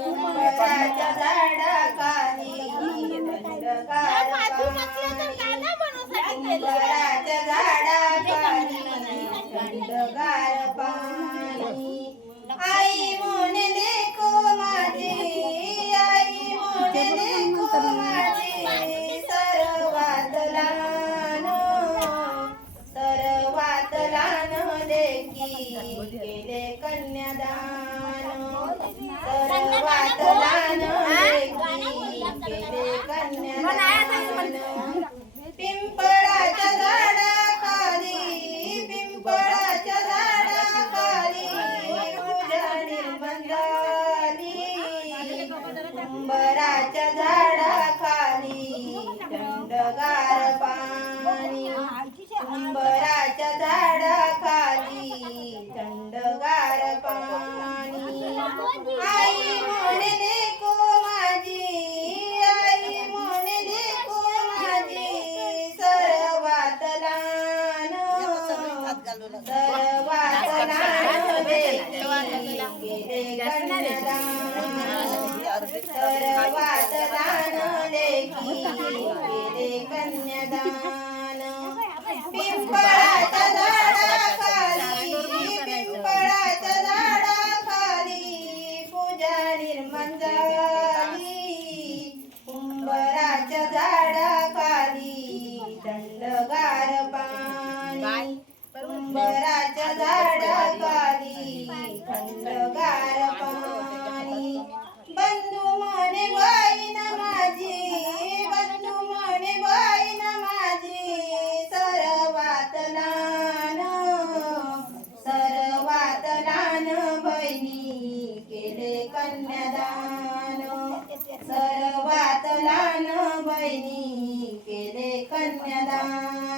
उंबराच्या झाडाखाली थंडगार उंबराच्या झाडाखाली थंडगार पाणी आई मोने देखो माझी आई मोने देखो माझी सर्वात लहान लेकी केले कन्यादान सर्वात लहान लेकी केले कन्यादान पिंपळाच्या झाडाखाली पिंपळाच्या झाडाखाली पूजा निर्माण झाली उंबराच्या झाडाखाली थंडगार पाणी उंबराच्या झाडाखाली थंडगार पाणी आई मोने देखो माझी आई मोने देखो माझी सर्वात लहान लेकी सर्वात लहान लेकी केले कन्यादान पिंपळाच्या झाडाखाली पिंपळाच्या झाडाखाली पूजा निर्माण झाली उंबराच्या झाडाखाली थंडगार पाणी उंबराच्या झाडाखाली थंडगार पाणी बंधू म्हणे बहीण माझी बंधू म्हणे बहीण माझी सर्वात लहान बहिणी केले कन्यादान सर्वात लहान बहिणी केले कन्यादान